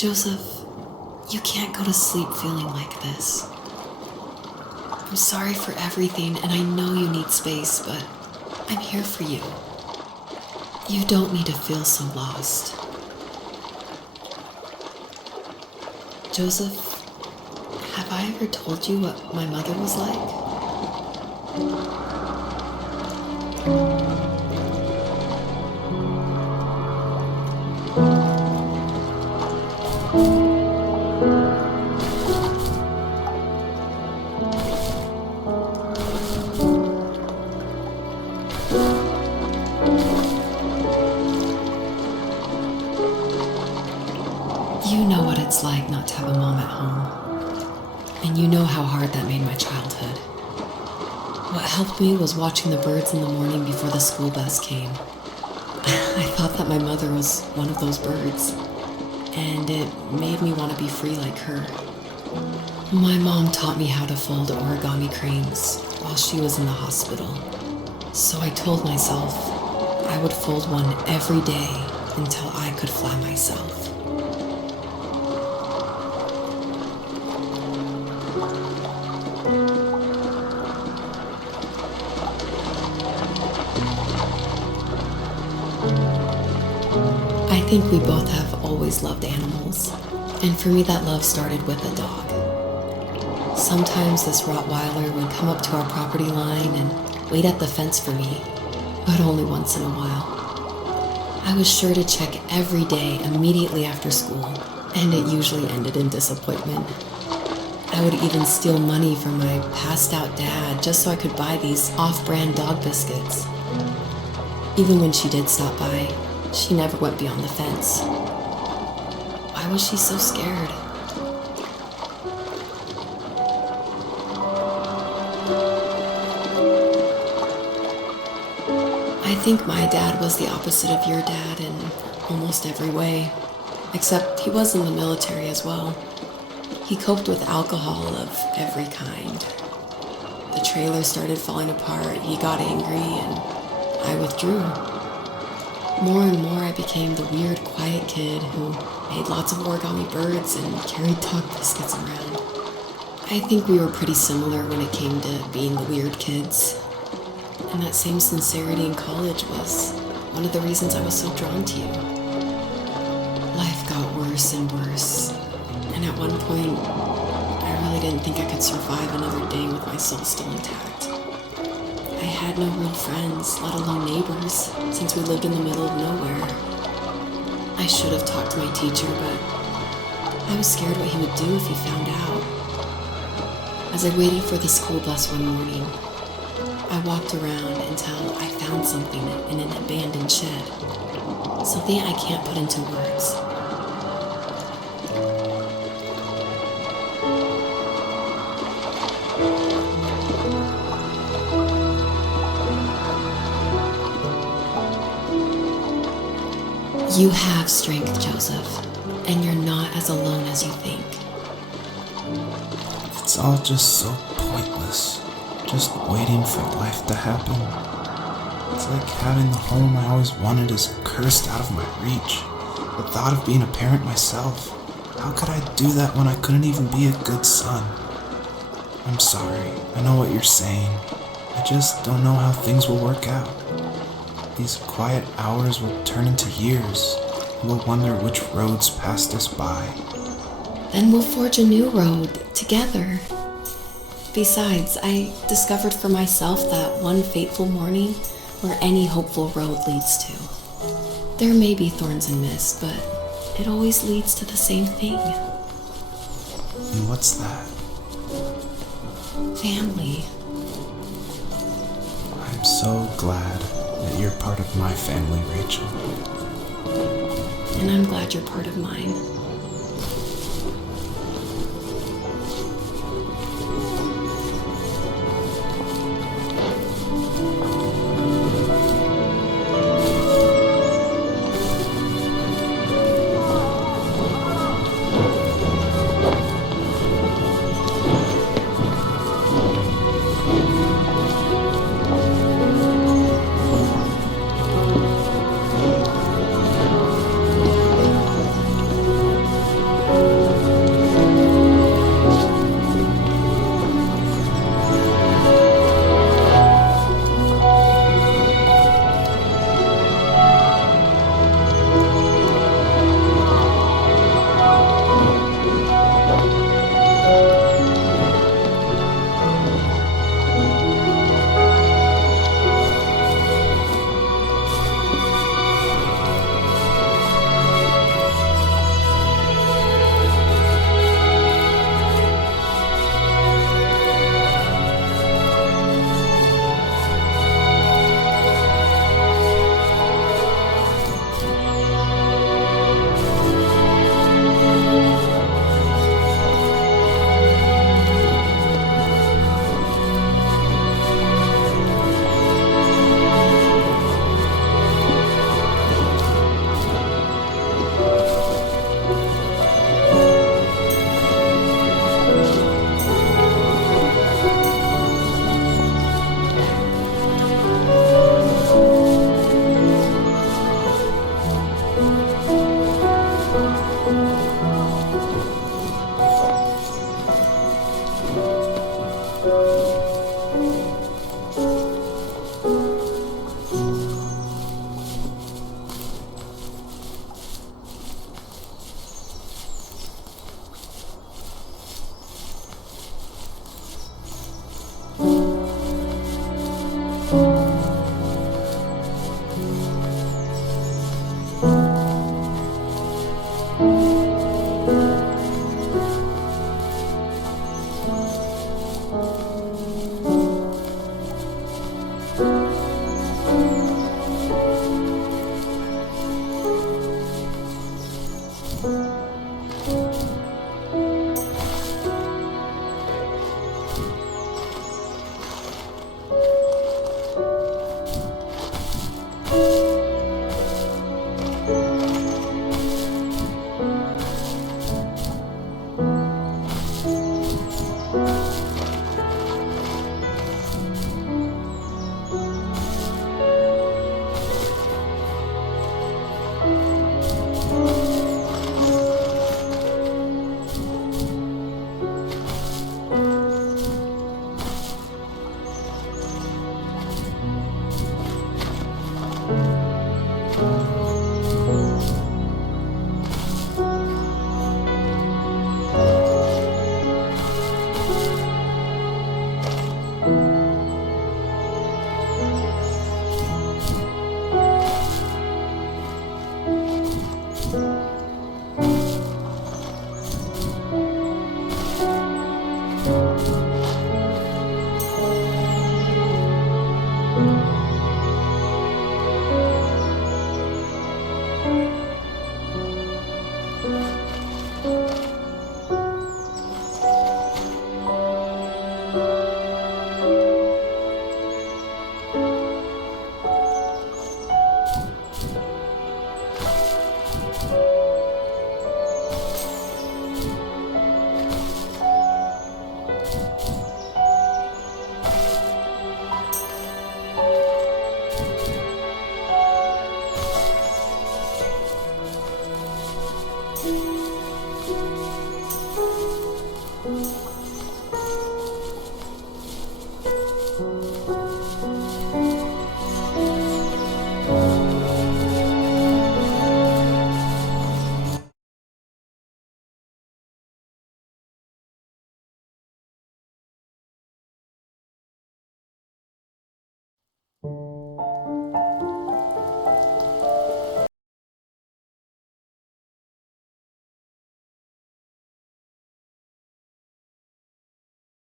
Joseph, you can't go to sleep feeling like this. I'm sorry for everything, and I know you need space, but I'm here for you. You don't need to feel so lost. Joseph, have I ever told you what my mother was like? You know what it's like not to have a mom at home. And you know how hard that made my childhood. What helped me was watching the birds in the morning before the school bus came. I thought that my mother was one of those birds, and it made me want to be free like her. My mom taught me how to fold origami cranes while she was in the hospital. So I told myself I would fold one every day until I could fly myself. I think we both have always loved animals, and for me that love started with a dog. Sometimes this Rottweiler would come up to our property line and wait at the fence for me, but only once in a while. I was sure to check every day immediately after school, and it usually ended in disappointment. I would even steal money from my passed out dad just so I could buy these off-brand dog biscuits. Even when she did stop by, she never went beyond the fence. Why was she so scared? I think my dad was the opposite of your dad in almost every way, except he was in the military as well. He coped with alcohol of every kind. The trailer started falling apart, he got angry, and I withdrew. More and more I became the weird, quiet kid who made lots of origami birds and carried dog biscuits around. I think we were pretty similar when it came to being the weird kids. And that same sincerity in college was one of the reasons I was so drawn to you. Life got worse and worse, and at one point, I really didn't think I could survive another day with my soul still intact. I had no real friends, let alone neighbors, since we lived in the middle of nowhere. I should have talked to my teacher, but I was scared what he would do if he found out. As I waited for the school bus one morning, I walked around until I found something in an abandoned shed. Something I can't put into words. You have strength, Joseph, and you're not as alone as you think. It's all just so pointless, just waiting for life to happen. It's like having the home I always wanted is cursed out of my reach. The thought of being a parent myself, how could I do that when I couldn't even be a good son? I'm sorry, I know what you're saying. I just don't know how things will work out. These quiet hours will turn into years. We'll wonder which roads passed us by. Then we'll forge a new road together. Besides, I discovered for myself that one fateful morning where any hopeful road leads to. There may be thorns and mist, but it always leads to the same thing. And what's that? Family. I'm so glad that you're part of my family, Rachel. And I'm glad you're part of mine.